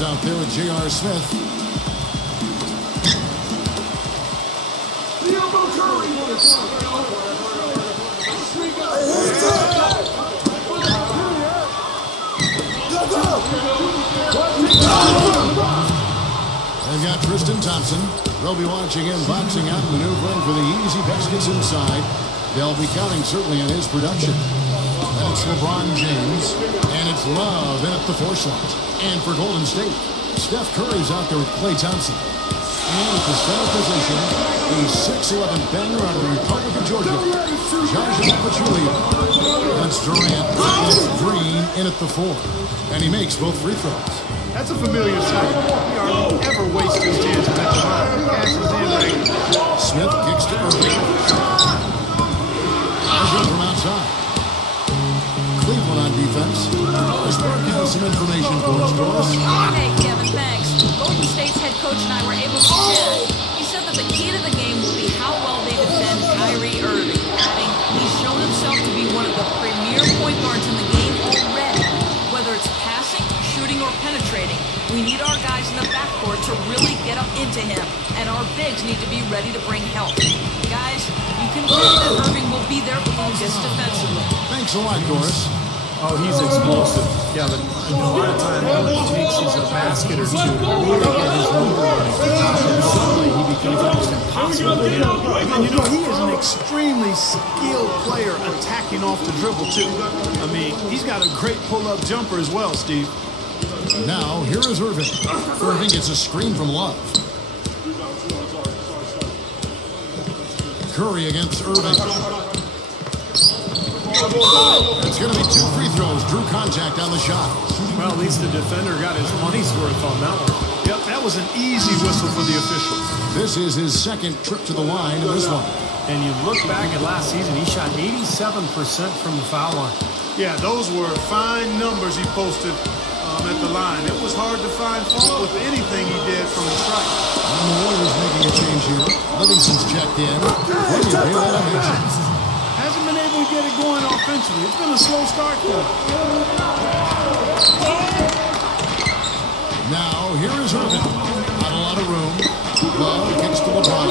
is out there with J.R. Smith. They've got Tristan Thompson. They'll be watching him boxing out, maneuvering for the easy baskets inside. They'll be counting certainly on his production. And it's LeBron James, and it's Love in at the 4 slot. And for Golden State, Steph Curry's out there with Klay Thompson. And at the center position, a 6'11" banger out of the Republic of Georgia, Joshua Pachulia. That's Durant. That's Green in at the 4. And he makes both free throws. That's a familiar sight. He hardly ever wastes his chance at the line. Passes in right. Smith kicks to Irving. Good from outside. Cleveland on defense. Doris Burke has some information for us, Doris. Hey, Kevin, thanks. Golden State's head coach and I were able to chat. He said that the key to the game will be how well they defend Kyrie Irving, adding he's shown himself to be one of the premier point guards in the game already. Whether it's passing, shooting, or penetrating, we need our guys in the backcourt to really get up into him, and our bigs need to be ready to bring help. Guys, you can bet that Irving will be their focus defensively. Thanks a lot, Doris. Oh, he's explosive. Yeah, but a lot of time all it takes is a basket or two to really get his motor running. And suddenly he becomes almost impossible to hit. And you know, he is an extremely skilled player attacking off the dribble, too. I mean, he's got a great pull-up jumper as well, Steve. Now, here is Irving. Irving gets a screen from Love. Curry against Irving. It's going to be 2 free throws. Drew contact on the shot. Well, at least the defender got his money's worth on that one. Yep, that was an easy whistle for the official. This is his second trip to the line in this one. And you look back at last season, he shot 87% from the foul line. Yeah, those were fine numbers he posted at the line. It was hard to find fault with anything he did from the strike. And the Warriors making a change here. Livingston's checked in. What do you pay that attention? Hasn't been able to get it going offensively. It's been a slow start for him. Now, here is Irving. Not a lot of room. Love kicks to LeBron.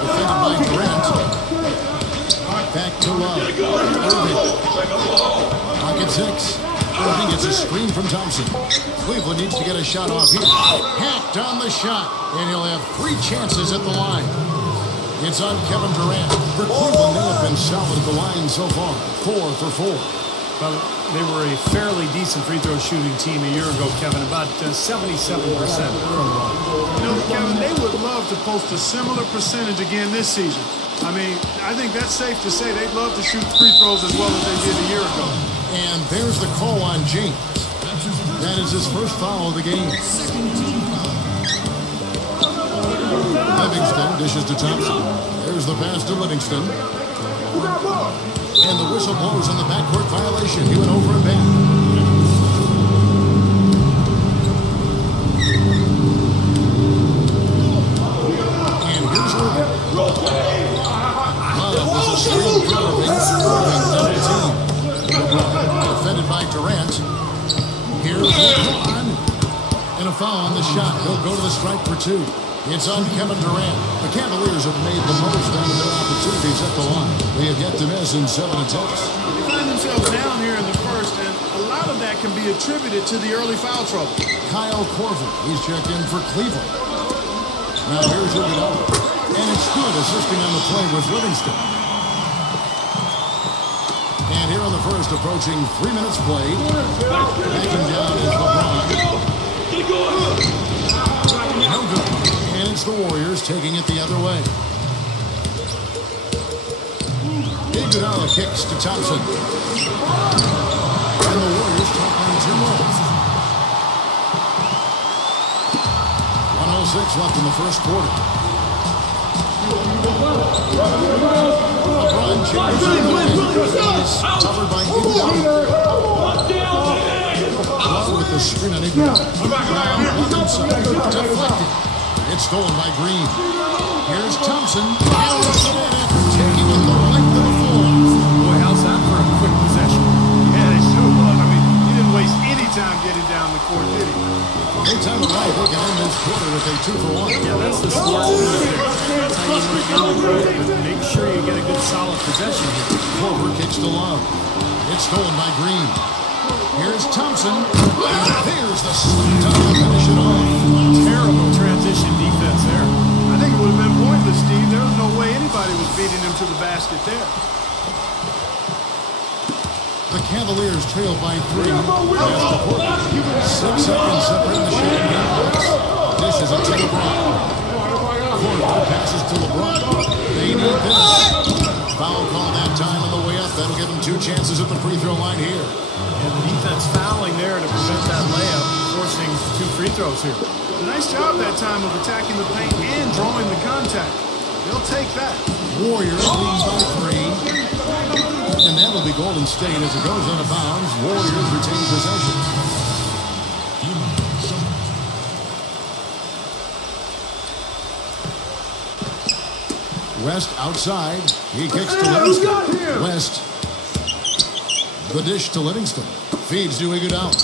Defended by Durant. Back to Love. Irving. Pocket 6. Irving gets a screen from Thompson. Cleveland needs to get a shot off here. Hacked on the shot. And he'll have 3 chances at the line. It's on Kevin Durant. For Cleveland, they have been solid at the line so far. 4 for 4. Well, they were a fairly decent free throw shooting team a year ago, Kevin. About 77% from the line. You know, Kevin, they would love to post a similar percentage again this season. I mean, I think that's safe to say they'd love to shoot free throws as well as they did a year ago. And there's the call on James. That is his first foul of the game. Livingston dishes to Thompson. There's the pass to Livingston. And the whistle blows on the backcourt violation. He went over and back. And here's Irving. Love with a screen for Irving. Irving double team. Defended by Durant. Here's LeBron. And a foul on the shot. He'll go to the stripe for 2. It's on Kevin Durant. The Cavaliers have made the most out of their opportunities at the line. They have yet to miss in 7 attempts. They find themselves down here in the first, and a lot of that can be attributed to the early foul trouble. Kyle Korver, he's checked in for Cleveland. Now here's Iguodala. And it's good assisting on the play with Livingston. And here in the first, approaching 3 minutes played. Backing down is LeBron. No good. And it's the Warriors taking it the other way. Iguodala kicks to Thompson. And the Warriors top on 2 more. 1:06 left in the first quarter. LeBron James covered by Iguodala. With the screen on Iguodala. Deflected. It's stolen by Green. Here's Thompson. Taking it the length of the floor. Boy, how's that for a quick possession? Yeah, it sure was. I mean, he didn't waste any time getting down the court, did he? Anytime the right, they can end this quarter with a 2-for-1. Yeah, that's the smart move there. That's how you want to end the quarter, but make sure you get a good solid possession here. Corver kicks to Love. It's stolen by Green. Here's Thompson. And there's the slam dunk to finish it off. Terrible transition defense there. I think it would have been pointless, Steve. There was no way anybody was beating him to the basket there. The Cavaliers trail by 3. Last the quarter. 6 seconds separating the Champagne Bucks. This is it to LeBron. Corver passes to LeBron. They need this. Foul call that time on the way up. That'll give them 2 chances at the free throw line here. And the defense fouling there to prevent that layup, forcing 2 free throws here. Nice job that time of attacking the paint and drawing the contact. They'll take that. Warriors lead by 3. And that'll be Golden State as it goes out of bounds. Warriors retain possession. West outside. He kicks to Livingston. West. The dish to Livingston. Feeds to Iguodala.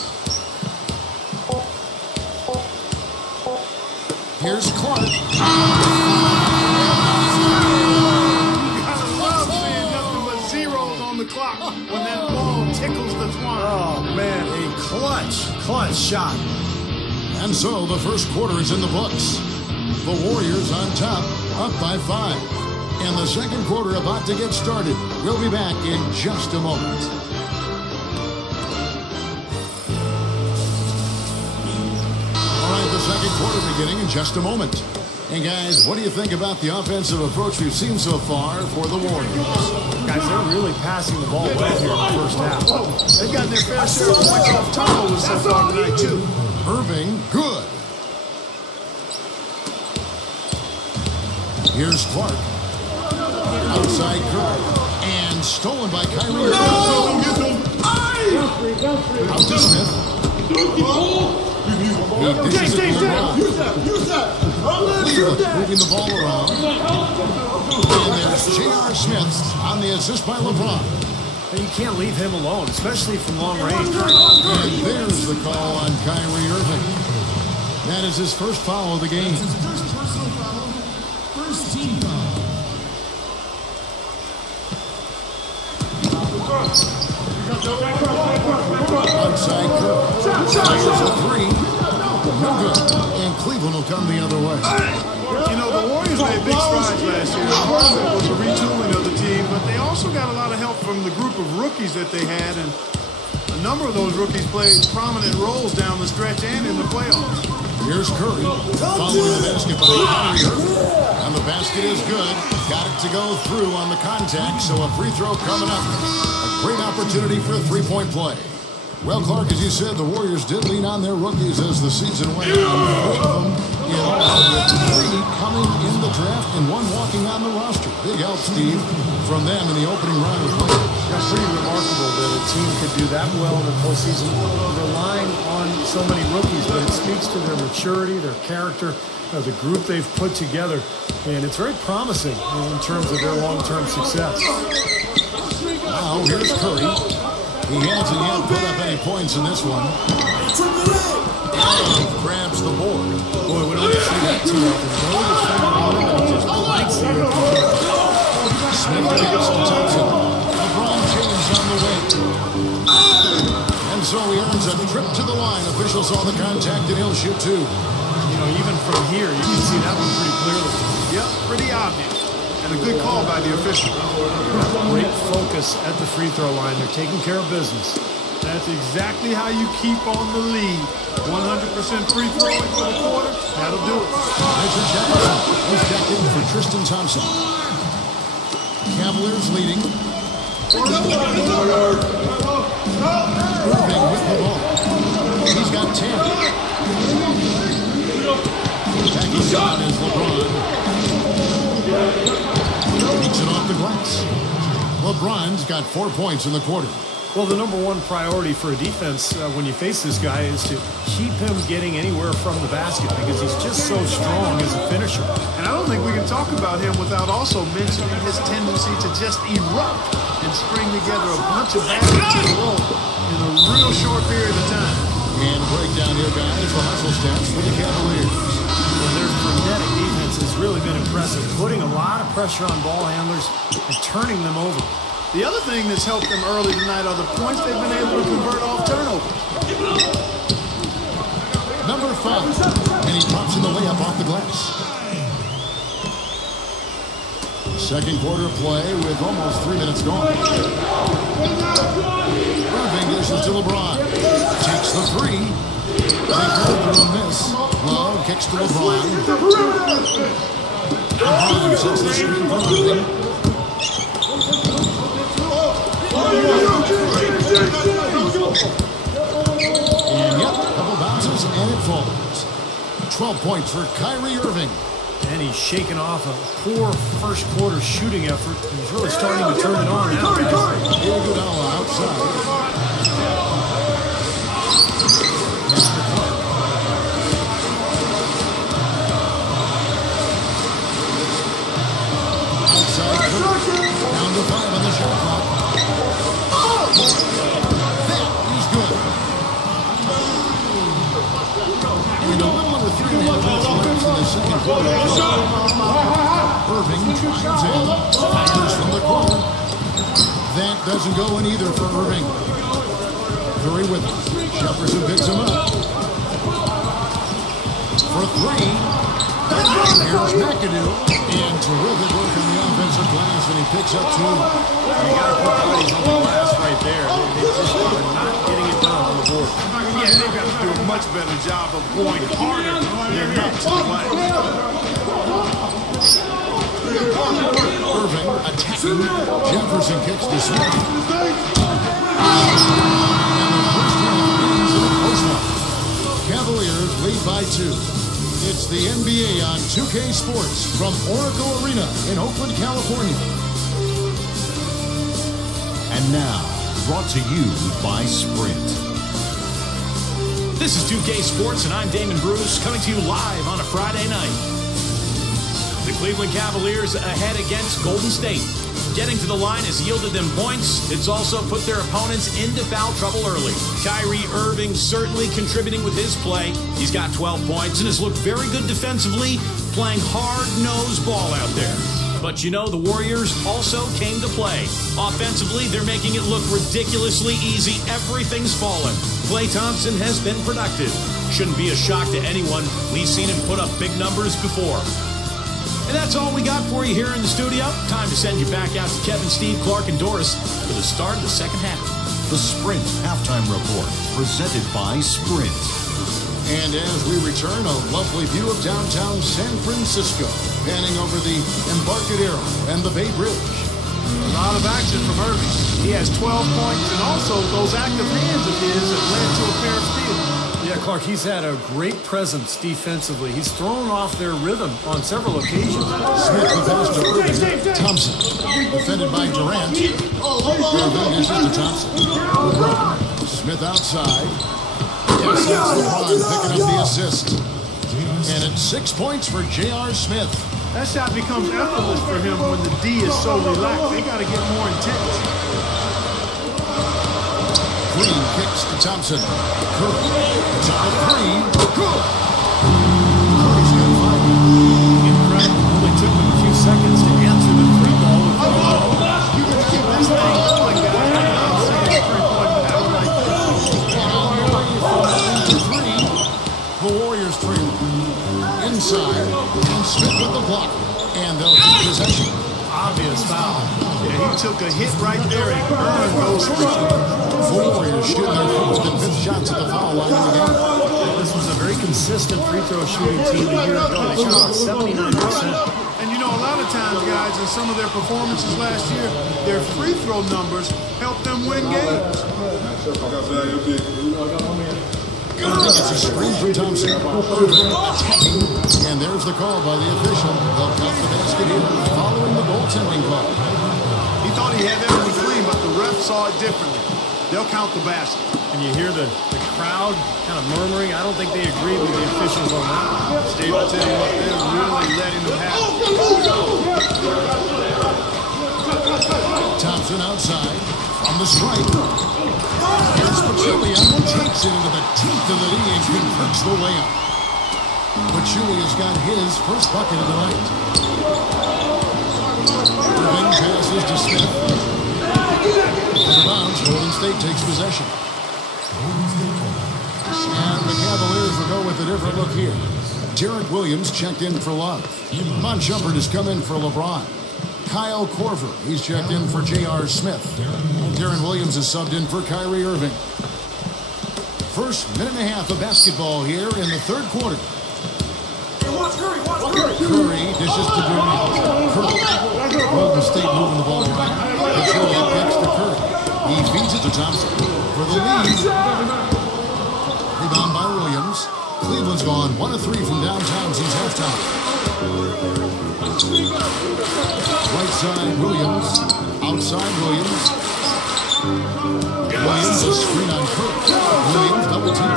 Here's Clark. The clock when that ball tickles the twine. Oh, man, a clutch shot. And so the first quarter is in the books. The Warriors on top, up by 5. And the second quarter about to get started. We'll be back in just a moment. All right, the second quarter beginning in just a moment. And guys, what do you think about the offensive approach we've seen so far for the Warriors? Guys, they're really passing the ball well here in the first half. They've gotten their fair share of points off turnovers so far tonight, too. Irving, good. Here's Clark. Outside Curry. And stolen by Kyrie. Out to Smith. He dishes it to LeBron. Cleveland moving the ball around. And there's J.R. Smith on the assist by LeBron. And you can't leave him alone, especially from long range. And there's the call on Kyrie Irving. That is his first foul of the game. First personal foul, first team foul. Outside Curry. Fires a 3. No good. And Cleveland will come the other way. You know, the Warriors made big strides last year. Part of it was the retooling of the team, but they also got a lot of help from the group of rookies that they had, and a number of those rookies played prominent roles down the stretch and in the playoffs. Here's Curry following the basket by Kyrie Irving. And the basket is good. Got it to go through on the contact, so a free throw coming up. A great opportunity for a three-point play. Well, Clark, as you said, the Warriors did lean on their rookies as the season went on. 4 of them in all, with 3 coming in the draft and 1 walking on the roster. Big help, Steve, from them in the opening round of play. It's pretty remarkable that a team could do that well in the postseason, relying on so many rookies, but it speaks to their maturity, their character, the group they've put together, and it's very promising in terms of their long-term success. Now, here's Curry. He hasn't yet put up any points in this one. Grabs the board. Boy, we don't see that too often. No defender on him, and he just likes the empty. Smith kicks to Thompson. LeBron James on the way. And so he earns a trip to the line. Officials saw the contact, and he'll shoot 2. You know, even from here, you can see that one pretty clearly. Yep, pretty obvious. And a good call by the official. Great focus at the free throw line. They're taking care of business. That's exactly how you keep on the lead. 100% free throwing for the quarter. That'll do it. Richard Jefferson is checked in for Tristan Thompson. Cavaliers leading. Irving with the ball. He's got 10. Backing shot is LeBron. Beats it off the glass. LeBron's got 4 points in the quarter. Well, the number one priority for a defense when you face this guy is to keep him getting anywhere from the basket because he's just so strong as a finisher. And I don't think we can talk about him without also mentioning his tendency to just erupt and string together a bunch of baskets in a row in a real short period of time. And breakdown here, guys. The hustle stats for the Cavaliers. Well, their frenetic defense has really been impressive, putting a lot of pressure on ball handlers and turning them over. The other thing that's helped them early tonight are the points they've been able to convert off turnovers. Number 5. And he drops in the layup off the glass. Second quarter play with almost 3 minutes gone. Irving dishes to LeBron. Takes the 3. They heard the miss. Love kicks to LeBron. LeBron sets the screen for Irving. And yep, a couple bounces and it falls. 12 points for Kyrie Irving. And he's shaken off a poor first quarter shooting effort. He's really starting to turn it on now, guys. Iguodala outside. Mr. Clark. Outside Kirk. Down to 5 on the shot clock. That is good. And a little under 3 minutes left in the second quarter. Irving drives in. Fires from the corner. That doesn't go in either for Irving. Curry with it. Jefferson picks him up. For 3. Here's McAdoo. And terrific work on the offensive glass, and he picks up 2. You got to put bodies on the glass right there. They just are not getting it done on the board. Yeah, they've got to do a much better job of going harder than not to the glass. Irving attacking. Jefferson kicks to Smith. And the first half ends in a close one. Cavaliers lead by 2. It's the NBA on 2K Sports from Oracle Arena in Oakland, California. And now, brought to you by Sprint. This is 2K Sports, and I'm Damon Bruce, coming to you live on a Friday night. The Cleveland Cavaliers ahead against Golden State. Getting to the line has yielded them points. It's also put their opponents into foul trouble early. Kyrie Irving certainly contributing with his play. He's got 12 points and has looked very good defensively, playing hard-nosed ball out there. But you know, the Warriors also came to play. Offensively, they're making it look ridiculously easy. Everything's fallen. Klay Thompson has been productive. Shouldn't be a shock to anyone. We've seen him put up big numbers before. And that's all we got for you here in the studio. Time to send you back out to Kevin, Steve, Clark, and Doris for the start of the second half. The Sprint Halftime Report, presented by Sprint. And as we return, a lovely view of downtown San Francisco, panning over the Embarcadero and the Bay Bridge. A lot of action from Irving. He has 12 points, and also those active hands of his have led to a pair of steals. Yeah, Clark, he's had a great presence defensively. He's thrown off their rhythm on several occasions. Smith the pass to Irving. Thompson, defended by Durant. Irving dishes to Thompson. Smith outside. Yes, that's LeBron picking up the assist. And it's 6 points for J.R. Smith. That shot becomes effortless for him when the D is so relaxed. They got to get more intense. Green kicks to Thompson. Curry. It's out of 3. Good. Curry's got 5. Incredible. Only took him a few seconds to answer the 3 ball with the ball. You can keep this thing going, guys. I'm saying 3-point battle like this. The Warriors trail. Inside. And Smith with the block. And they'll keep possession. Obvious foul. Yeah, he took a hit right there and earned those free throws. The Warriors shooting their first and 5th shots at the foul line in the game. This was a very consistent free throw shooting team a year ago. They shot about 79%. And you know, a lot of times, guys, in some of their performances last year, their free throw numbers helped them win games. Irving gets a screen from Thompson. Irving attacking. And there's the call by the official. They'll count the basket here following the goaltending call. He thought he had everything clean, but the ref saw it differently. They'll count the basket. And you hear the crowd kind of murmuring. I don't think they agree with the officials on that. Steve, I'll tell you what, they're really letting them have it. Thompson outside from the stripe. Here's Pachulia, takes it into the teeth of the knee and converts the layup. Pachulia's got his first bucket of the night. Irving passes to Smith. Out of bounds, Golden State takes possession. And the Cavaliers will go with a different look here. Derek Williams checked in for Love. Mon Shumpert has come in for LeBron. Kyle Korver, he's checked in for J.R. Smith. And Darren Williams is subbed in for Kyrie Irving. First minute and a half of basketball here in the third quarter. Curry dishes to Durant. Curry. Golden State moving the ball around. Pachulia kicks to Curry. He feeds it to Thompson for the lead. Rebound by Williams. Cleveland's gone 1 of 3 from downtown since halftime. Right side, Williams. Outside, Williams. Williams a screen on Curry. Williams double team.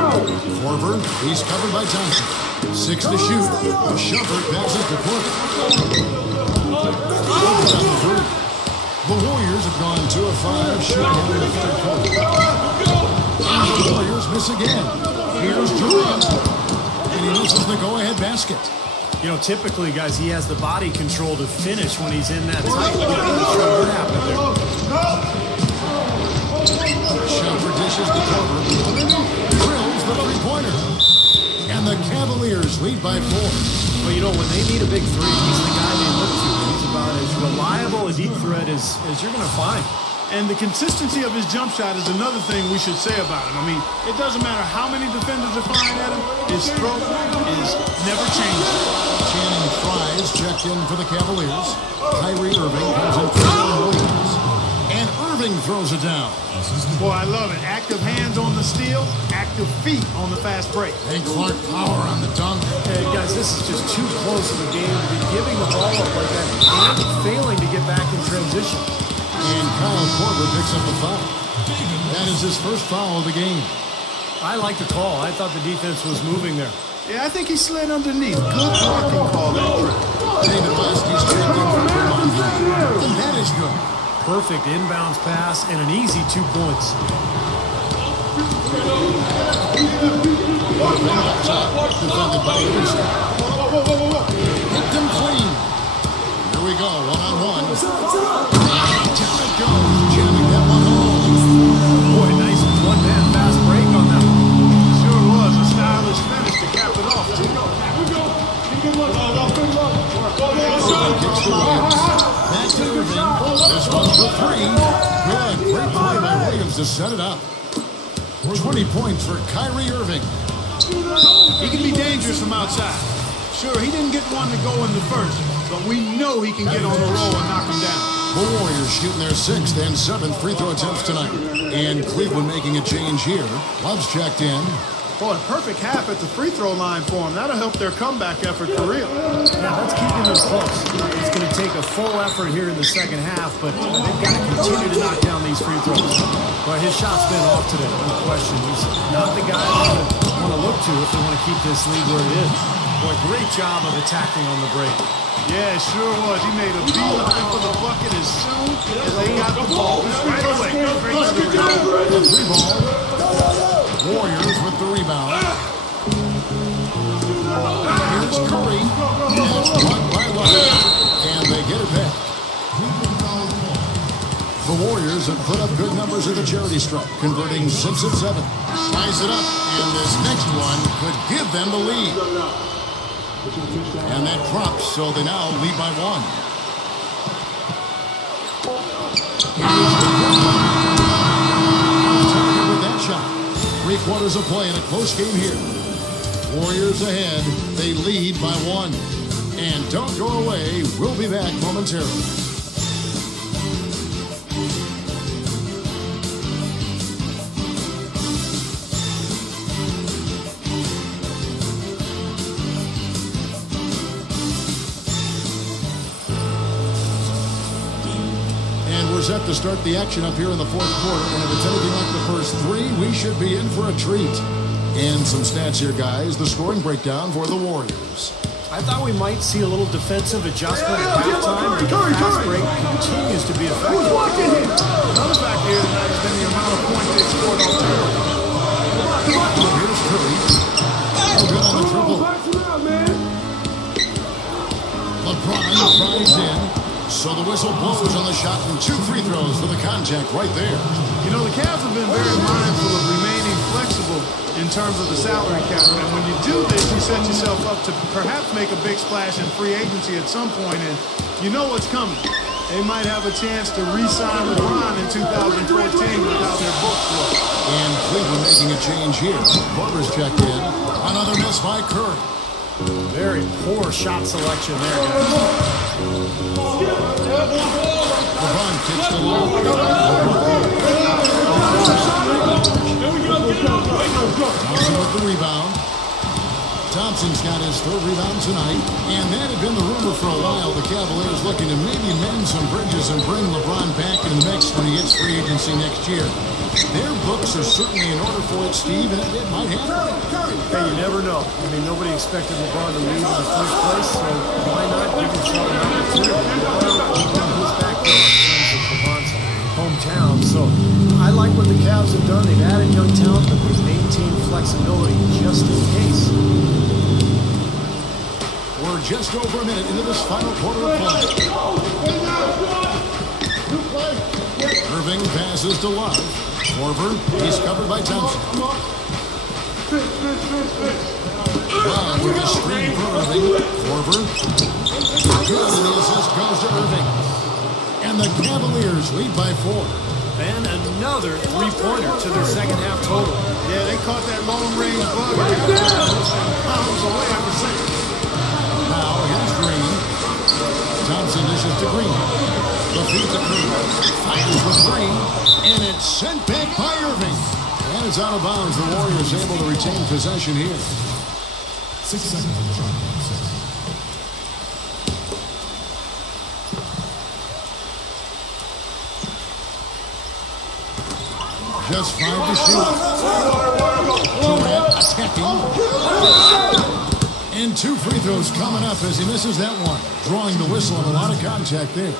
Korver, he's covered by Thompson. 6 to shoot. Shumpert passes to Korver. Down the three. The Warriors have gone 2 of 5 shooting in the third quarter. And the Warriors miss again. Here's Durant. And he misses the go-ahead basket. You know, typically, guys, he has the body control to finish when he's in that tight. What happened there? Shumpert dishes to Korver. Drills the three-pointer. And the Cavaliers lead by 4. Well, you know, when they need a big three, he's the guy they look to. He's about as reliable a deep threat as you're going to find. And the consistency of his jump shot is another thing we should say about him. I mean, it doesn't matter how many defenders are flying at him, his stroke is never changing. Channing Frye's checked in for the Cavaliers. Kyrie Irving comes in for Darren Williams. And Irving throws it down. Boy, I love it. Active hands on the steal, active feet on the fast break. And Clark power on the dunk. Hey, guys, this is just too close of a game to be giving the ball up like that and failing to get back in transition. And Kyle Korver picks up the foul. That is his first foul of the game. I like the call. I thought the defense was moving there. Yeah, I think he slid underneath. Good blocking call that trip. David West, he's checked in for Vermont. And that is good. Perfect inbounds pass and an easy 2 points. Irving up top, defended by Livingston. Hit them clean. Here we go, one-on-one. Down it goes, jamming that one home. Boy, nice one-man fast break on that one. Sure was a stylish finish to cap it off. Kicks to Williams. Back to Irving. This one's for 3. Good. Great play by Williams to set it up. 20 points for Kyrie Irving. He can be dangerous from outside. Sure, he didn't get one to go in the first, but we know he can get on the roll and knock him down. The Warriors shooting their 6th and 7th free throw attempts tonight. And Cleveland making a change here. Love's checked in. Boy, perfect half at the free throw line for him. That'll help their comeback effort for real. Yeah, that's keeping them close. It's going to take a full effort here in the second half, but they've got to continue to knock down these free throws. But his shot's been off today, no question. He's not the guy they want to look to if they want to keep this lead where it is. Boy, great job of attacking on the break. Yeah, it sure was. He made a beeline for the bucket as soon as they got the ball. Right away. The 3 ball. Warriors with the rebound. Here's Curry. And it's blocked by Love. And they get it back. The Warriors have put up good numbers at the charity stripe, converting 6 of 7. Ties it up, and this next one could give them the lead. And that drops, so they now lead by 1. Target with that shot. 3 quarters of play in a close game here. Warriors ahead. They lead by 1. And don't go away. We'll be back momentarily. We're set to start the action up here in the fourth quarter, and if it's anything like the first 3, we should be in for a treat. And some stats here, guys. The scoring breakdown for the Warriors. I thought we might see a little defensive adjustment at halftime, but the fast break continues to be effective. Another factor here tonight has been the amount of points they scored on turnover. Here's Curry. No good on the triple. LeBron drives in. So the whistle blows on the shot and 2 free throws for the contact right there. You know, the Cavs have been very mindful of remaining flexible in terms of the salary cap. And when you do this, you set yourself up to perhaps make a big splash in free agency at some point, and you know what's coming. They might have a chance to re-sign LeBron in 2014 with how their books look. And Cleveland making a change here. Barber's checked in. Another miss by Curry. Very poor shot selection there, guys. LeBron kicks the low. Thompson with the rebound. Thompson's got his 3rd rebound tonight. And that had been the rumor for a while. The Cavaliers looking to maybe mend some bridges and bring LeBron back in the mix when he hits free agency next year. Their books are certainly in order for it, Steve, and it might happen. Hey, you never know. I mean, nobody expected LeBron to leave in the first place, so why not give himself an opportunity? He's back there in terms of LeBron's hometown. So I like what the Cavs have done. They've added young talent, but they've maintained flexibility just in case. We're just over a minute into this final quarter of play. Irving passes to Love. Korver, he's covered by Thompson. Love with a screen for Irving. Korver. Good, and the assist goes to Irving. And the Cavaliers lead by 4. And another three-pointer to their second half total. Yeah, they caught that long-range bug. Pounds away ever since. Now here's Green. Thompson dishes to Green. The feed to Green. Fires with Green. And it's sent back by Irving. And it's out of bounds. The Warriors able to retain possession here. 6 seconds on the shot. Just 5 to shoot. Durant attacking. And 2 free throws coming up as he misses that one. Drawing the whistle and a lot of contact there.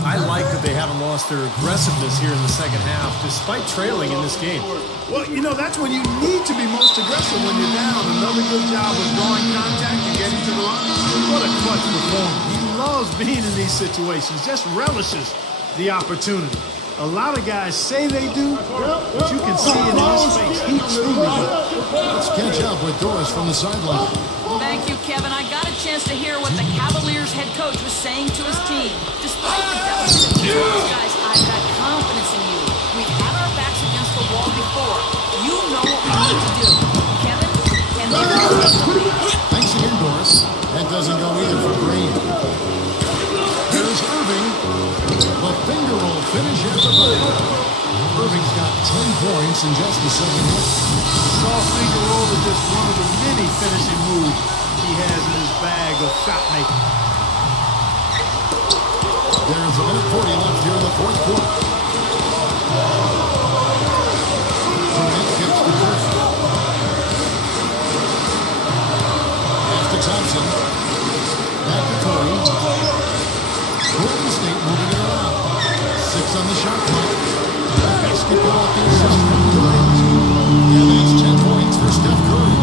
I like that they haven't lost their aggressiveness here in the second half, despite trailing in this game. Well, you know, that's when you need to be most aggressive when you're down. Another good job of drawing contact and getting to the line. What a clutch performance. He loves being in these situations, just relishes the opportunity. A lot of guys say they do, but you can see it in his face. He truly does. Let's catch up with Doris from the sideline. Thank you, Kevin. I got a chance to hear what the Cavaliers head coach was saying to his team. Despite the deficit, he told his guys, I've got confidence in you. We've had our backs against the wall before. You know what we need to do. Kevin, and Thanks again, Doris. That doesn't go either for Green. Here's Irving. The finger roll finish at the buzzer. Irving's got 10 points in just the second half. Soft finger roll is just one of the many finishing moves he has in his bag of shot making. There's a minute 40 left here in the 4th quarter. Durant gets the first. Pass to Thompson. Back to Curry. Golden State moving it around. 6 on the shot clock. Basketball at the assist from Durant. And that's 10 points for Steph Curry.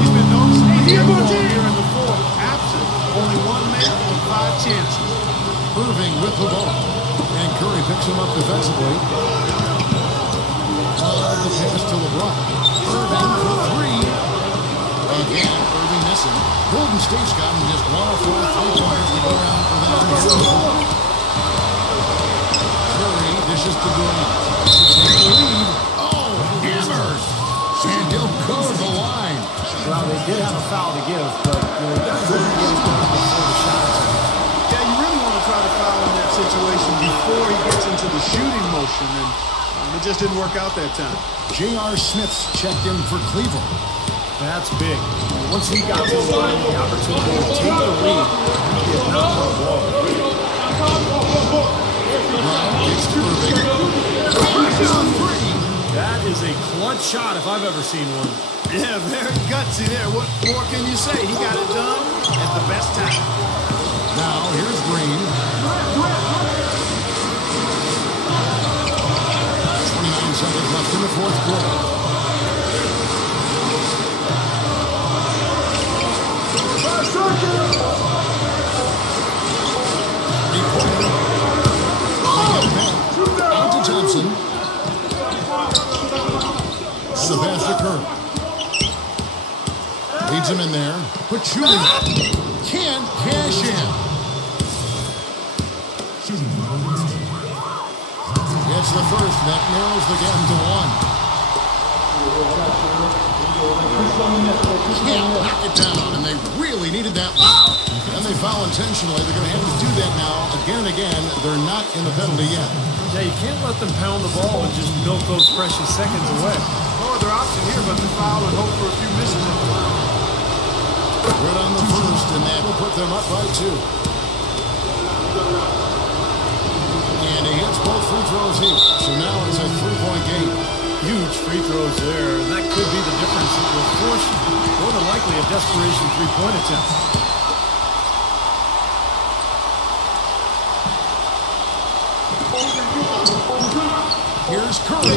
He's been noticing the air ball here in the 4th. Absent. Only 1 man on 5 chances. Irving with the ball. And Curry picks him up defensively. The pass to LeBron. Irving for 3. Again, Irving missing. Golden State's gotten just 1 or 4 3-pointers to go around for them to hit the ball. Curry dishes to Durant. Take the lead. Oh, hammered. And he'll go to the line. Well, they did have a foul to give, but they couldn't get it done before the shot. Yeah, you really want to try to foul in that situation before he gets into the shooting motion, and it just didn't work out that time. J.R. Smith's checked in for Cleveland. That's big. Once he got to the line, the opportunity to take the lead, he did not want to walk. It's to Irving. That is a clutch shot if I've ever seen one. Yeah, very gutsy there. What more can you say? He got it done at the best time. Now, here's Green. 29 seconds left in the fourth quarter. Out to Thompson. And the pass to Curry. Leads him in there. Pachulia can't cash in. Gets the first. That narrows the gap to one. Can't knock it down, and they really needed that one. And they foul intentionally. They're going to have to do that now again and again. They're not in the penalty yet. Yeah, you can't let them pound the ball and just milk those precious seconds away. No other option here but to foul and hope for a few misses at the line. Good on the first, and that will put them up by 2. And he hits both free throws here. So now it's a 3-point game. Huge free throws there, and that could be the difference. It will force more than likely a desperation three-point attempt. Here's Curry.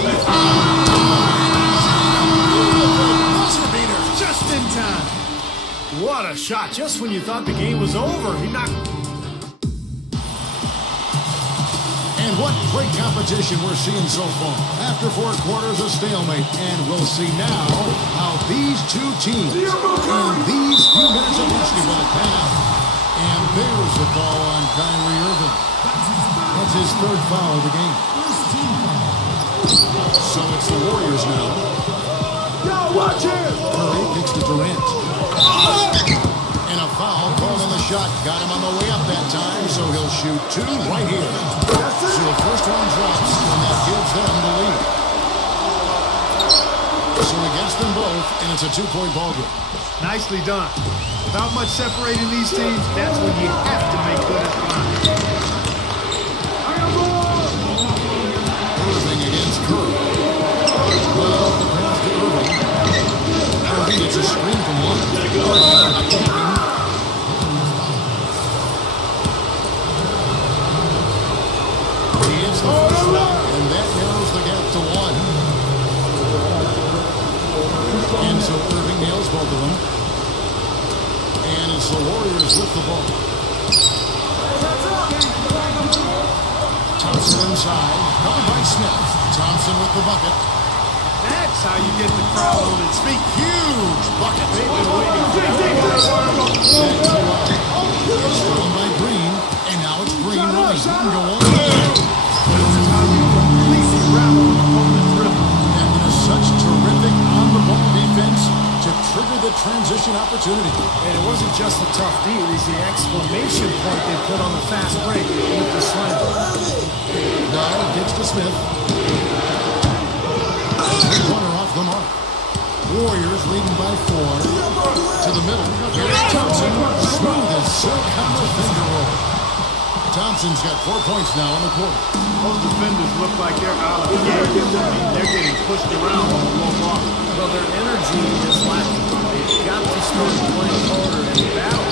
Buzzer beater. Just in time. What a shot. Just when you thought the game was over, he knocked... And what great competition we're seeing so far. After 4 quarters, a stalemate. And we'll see now how these two teams in these few minutes of basketball pan out. And there's the call on Kyrie Irving. That's his 3rd foul of the game. So it's the Warriors now. Watch it! Curry kicks to Durant. And a foul called on the shot. Got him on the way up that time, so he'll shoot 2 right here. So the first one drops, and that gives them the lead. So he gets them both, and it's a 2-point ball game. Nicely done. Without much separating these teams, that's when you have to make good at the line. Irving against Curry. Well, the pass to Irving. Irving gets a screen from one. He hits the first one, and that narrows the gap to 1. And so Irving nails both of them. And it's the Warriors with the ball. Thompson inside, covered by Smith. Thompson with the bucket. That's how you get the crowd on its feet. Huge bucket. It's stolen by Green, and now it's Green running. He can go on. This is how you completely rattle an opponent's rhythm. And there's such terrific on-the-ball defense to trigger the transition opportunity. And it wasn't just the tough D, it was the exclamation point they put on the fast break with the slam. Now gets to Smith. Corner off the mark. Warriors leading by 4. To the middle. Here's Thompson. Smooth as silk on the finger roll. Thompson's got 4 points now in the quarter. Those defenders look like they're out of the game. I mean, they're getting pushed around on the low block. Well, their energy is lacking. They've got to start playing harder and battle.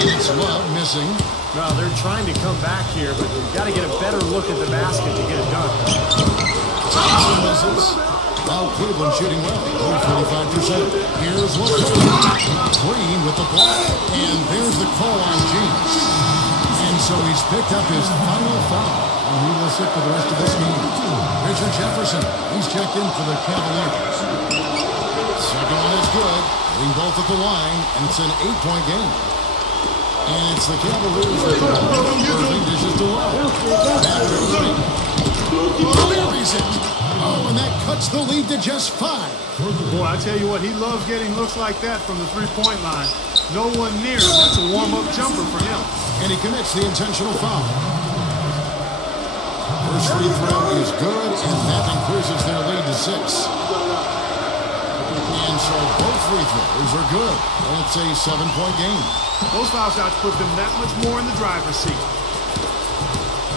And it's Love missing. Well, they're trying to come back here, but they've got to get a better look at the basket to get it done. Thompson misses. While Cleveland shooting well, 45%. Here's Love. Green with the block. And there's the call on James. And so he's picked up his final foul. And he will sit for the rest of this game. Richard Jefferson, he's checked in for the Cavaliers. Second one is good. Hitting both at the line, and it's an 8-point game. And it's the Cavaliers with the ball. Irving dishes to Love. Back to Irving. Buries it. Oh, and that cuts the lead to just 5. Boy, I tell you what, he loves getting looks like that from the three-point line. No one near him. That's a warm-up jumper for him. And he commits the intentional foul. First free throw is good, and that increases their lead to 6. And so both free throws are good. And it's a 7-point game. Those foul shots put them that much more in the driver's seat.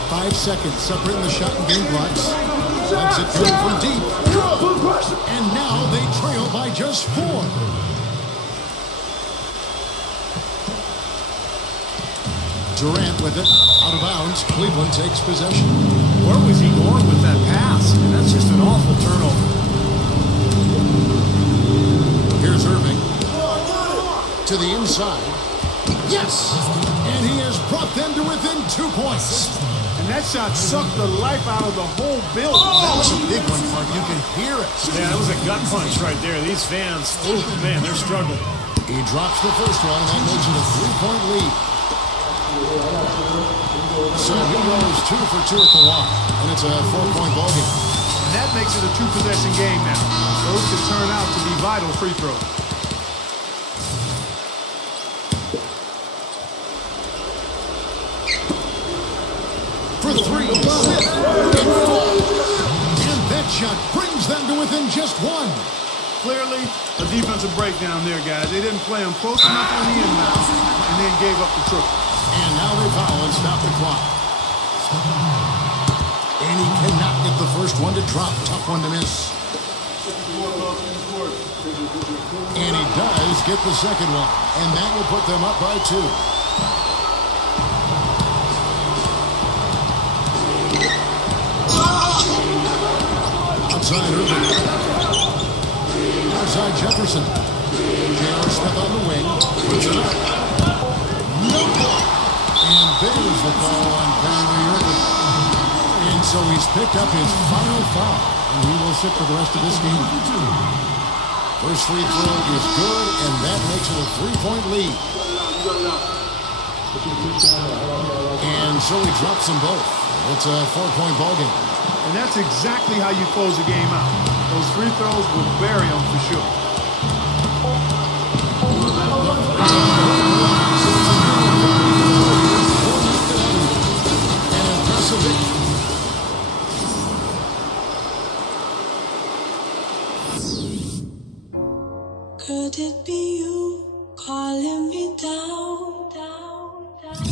5 seconds separating the shot and game clocks. Legs it good from deep. And now they trail by just 4. Durant with it. Out of bounds. Cleveland takes possession. Where was he going with that pass? And that's just an awful turnover. Here's Irving. To the inside. Yes! And he has brought them to within 2 points. And that shot sucked the life out of the whole building. That was a big one, Mark. You can hear it. Yeah, that was a gut punch right there. These fans, oh man, they're struggling. He drops the first one, and that makes it a 3-point lead. So he goes 2 for 2 at the line, and it's a 4-point ball game. And that makes it a 2-possession game now. Those could turn out to be vital free throws. For 3, Smith, and that shot brings them to within just 1. Clearly, a defensive breakdown there, guys. They didn't play him close enough on the inbound and then gave up the triple. And now they foul and stop the clock. And he cannot get the first one to drop. Tough one to miss. And he does get the second one. And that will put them up by 2. Outside Irving. Outside Jefferson. J.R. Smith on the wing. Puts it up. No good. And there's the call on Kyrie Irving. And so he's picked up his final foul. And he will sit for the rest of this game. First free throw is good, and that makes it a 3-point lead. And so he drops them both. It's a 4-point ball game. And that's exactly how you close a game out. Those free throws will bury them for sure. An impressive victory. Could it be you calling me down, down, down,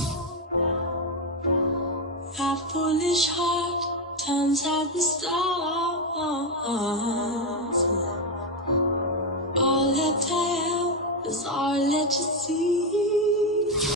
down? My foolish heart turns out the stars. All that I am is all that you see.